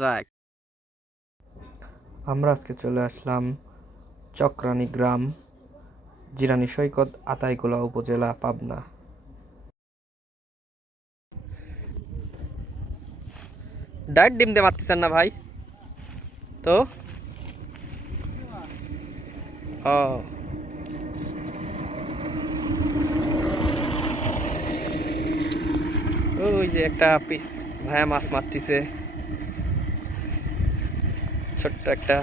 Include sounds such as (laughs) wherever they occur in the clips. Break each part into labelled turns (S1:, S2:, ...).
S1: যাক।
S2: আমরা আজকে চলে আসলাম চক্রানি গ্রাম জিরানি সৈকত আতাইকুলা উপজেলা পাবনা।
S1: ডাইট ডিম দিয়ে মারতেছেন না ভাই? তো? ও ওই যে একটা ভাইয়া মাছ মারতেছে। ছোট্ট একটা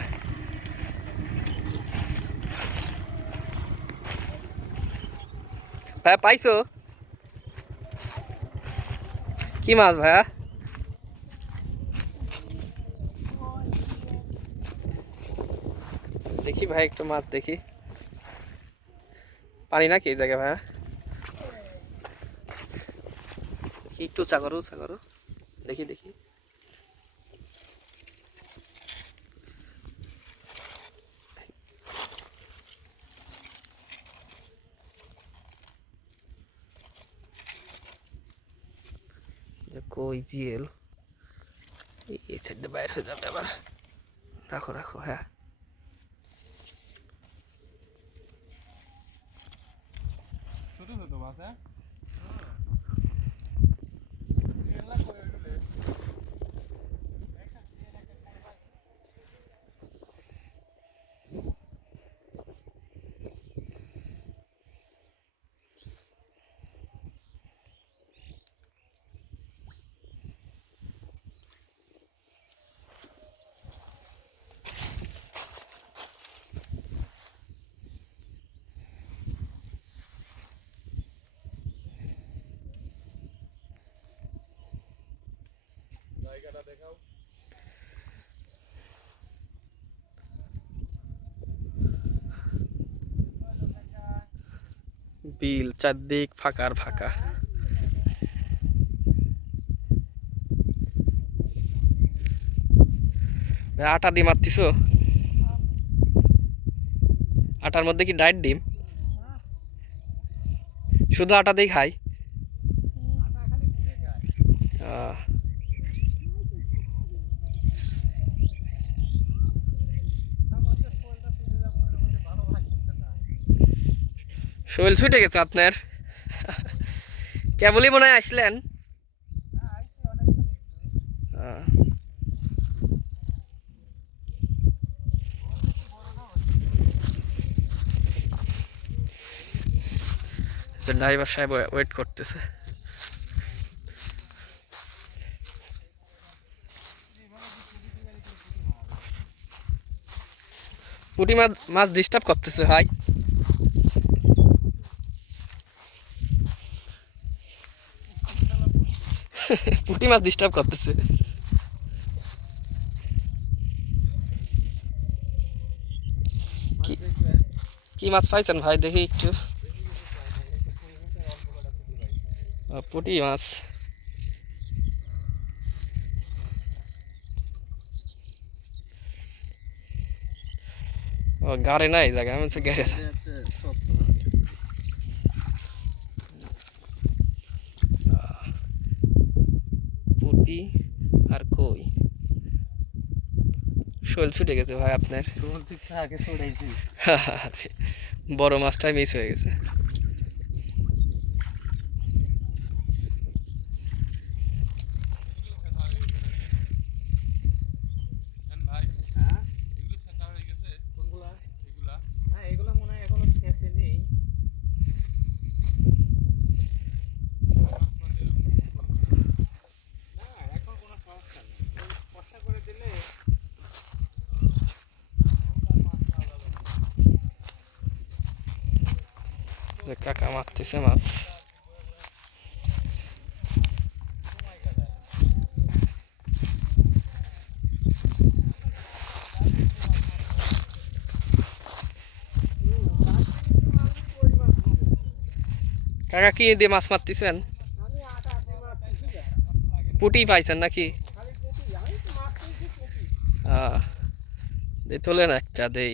S1: ভাইয়া পাইছো কি মাছ ভাইয়া দেখি ভাই একটু মাছ দেখি পানি না কি এই জায়গায় ভাইয়া দেখি একটু উঁচা করো উঁচা করো দেখি দেখি কই জিএল এই সাইডে বাইরে হয়ে যাবে আবার। রাখো রাখো হ্যাঁ।
S3: ছোট ছোট বাস হ্যাঁ? জায়গাটা দেখাও।
S1: বিল চারদিক ফাঁকার ফাঁকা। আটা ডিম মারতিস আটার মধ্যে কি ডাইট ডিম? শুধু আটা দিয়ে খাই? শৈল ছুটে গেছে আপনার। কেবলই মনে হয় আসলেন? ড্রাইভার সাহেব ওয়েট করতেছে। পুটি মাছ মাছ ডিস্টার্ব করতেছে, ভাই। পুঁটি মাছ ডিস্টার্ব করতেছে। কি মাছ পাইছেন ভাই? দেখি একটু। পুঁটি মাছ। ও, গাড়ে নাই, জায়গা, আমি হচ্ছে গ্যারেজ পুঁটি আর কই শোল ছুটে গেছে ভাই আপনার। (laughs) বড় মাছটাই মিস হয়ে গেছে
S3: ভাই
S4: হ্যাঁ
S3: এগুলো ছেঁচা হয়ে গেছে
S4: কোনগুলা
S3: এগুলা
S4: না এগুলো মনে হয় এখনও শেষে নেই না এখন কোনো সমস্যা নেই ওই কষা করে দিলে তখন আর মাছ পাওয়া যাবে না।
S1: যে কাকা মারতেছে মাছ কাকা কি দিয়ে মাছ মারতেছেন
S4: দিয়ে।
S1: পুটি পাইছেন নাকি
S4: খালি পুঁটি, আমি তো মাছ তুলছি পুঁটি।
S1: দে তোলেন একটা দেই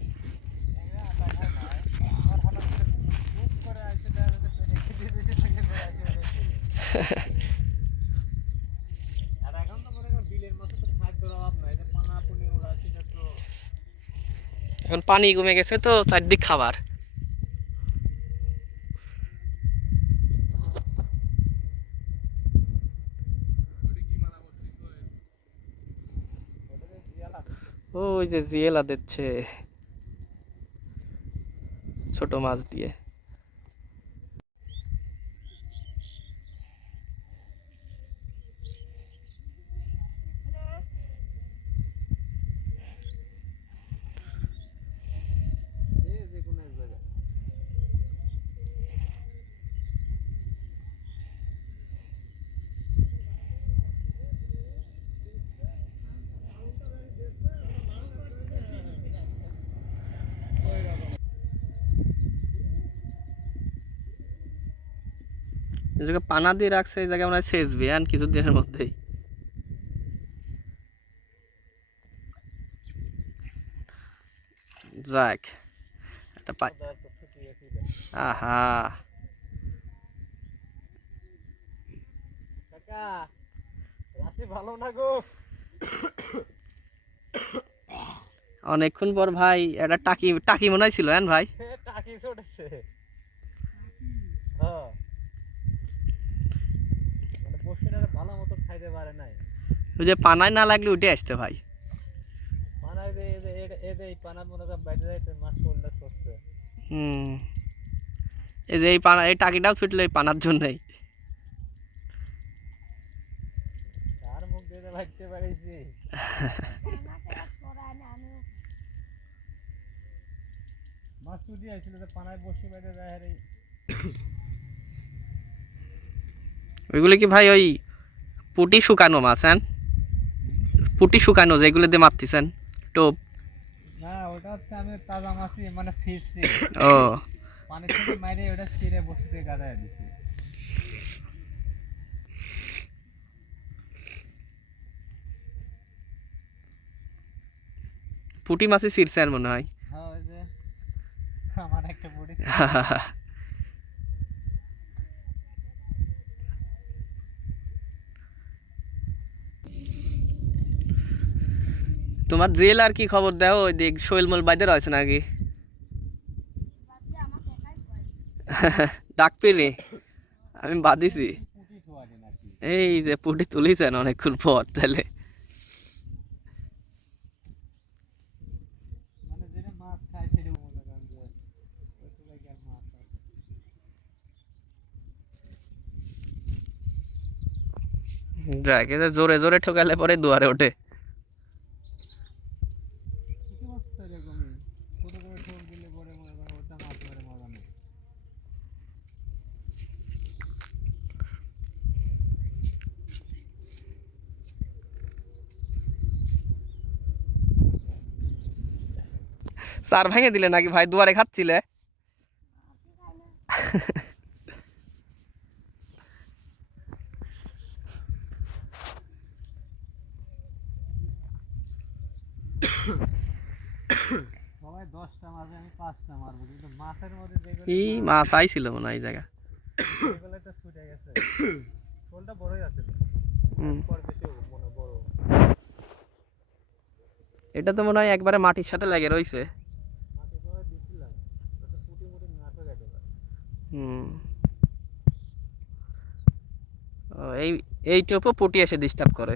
S4: এখন পানি
S1: কমে গেছে তো চারদিক খাবার?
S3: ওই
S1: যে জিয়েলা দিচ্ছে ছোট মাছ দিয়ে
S4: যে কোনো এক জায়গায়
S1: এই জায়গায় পানা দিয়ে রাখছে এই জায়গায় মনে হয় সেচবে আর কিছুদিনের মধ্যেই। যাক একটা পাই। আহা।
S4: কাকা রাশি ভালো না গো?
S1: অনেকক্ষণ পর ভাই একটা টাকি টাকি মনে হয় ছিল হ্যাঁ ভাই?
S4: টাকি ছড়েছে হ্যাঁ মানে বসিনারা ভালো মতো খাইতে পারে নাই।
S1: ওই যে পানায় না লাগলে উঠে আসতে ভাই।
S4: পানা এদে এদে এদে এদে এই পানা মনে করেন বাইরে যাইতে মাছ ছড়ছে
S1: হুম। এই যে এই পানা এই টাকিটাও ছুটলো এই পানার জন্যই।
S4: তার মুখ দিয়ে ভাবতে পারিছি মাছ আইছিল যে পানায় বসে বাইরে যায়
S1: ওইগুলো কি ভাই ওই পুটি শুকানো মাছ হ্যাঁ? পুটি শুকানো যেগুলো দিয়ে মারতেছেন টোপ।
S4: না ওটা হচ্ছে আমি তাজা মাছই মানে ছিঁড়ছি।
S1: ও।
S4: পানি থেকে মাইরে ওটা ছিঁড়ে গাদায় দিছি।
S1: পুটি মাছই ছিঁড়ছেন মনে হয়।
S4: হ্যাঁ আমার একটা (laughs)
S1: তোমার জেল আর কি খবর দাও? ওই দিক শৈলমল বাইদের রয়েছে নাকি? ডাকবি রে আমি বাদিছি। এই যে পুটি তুলিছেন অনেকক্ষণ পর তাহলে। যাক জোরে জোরে ঠকালে পরে দুয়ারে ওঠে
S4: পুটি মাছ তো এরকমই ছোট করে ঠোক দিলে পরে মনে করেন ওটা মাছ ধরে মজা নেই
S1: চার ভেঙে দিলে নাকি ভাই দুয়ারে খাচ্ছিলে? এই মাছ আইছিল মনে হয় এই জায়গা এটা তো মনে হয় একবারে মাটির সাথে লেগে রইছে
S4: মাটি পরে দিছিলাম ওটা পুটি মুটি নাটক একেবারে
S1: হুম ও এই এই টোপও পুটি এসে ডিস্টার্ব করে।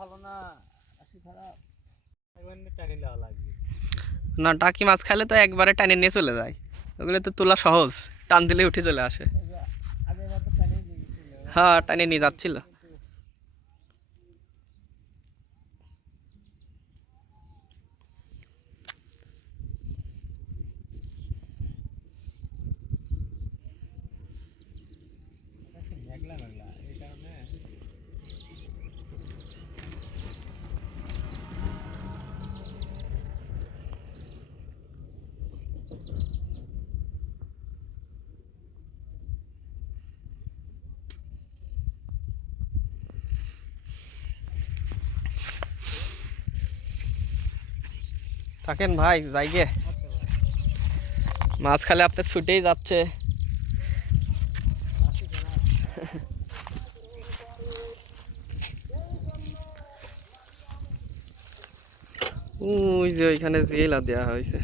S4: ভালো না খারাপ টানি লাগবে
S1: না, টাকি মাছ খাইলে তো একবারে টানে নিয়ে চলে যায়। ওগুলো তো তোলা সহজ। টান দিলে উঠে চলে আসে। হ্যাঁ টানে নিয়ে যাচ্ছিল। থাকেন ভাই যাইগে।
S4: আচ্ছা
S1: মাছ খালে আপনার ছুটেই যাচ্ছে। ওই যে ওইখানে জেলা দেওয়া হয়েছে।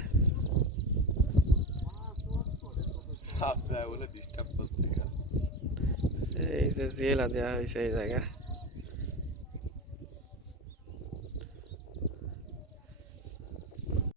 S1: এই যে জেলা দেওয়া হয়েছে এই জায়গা।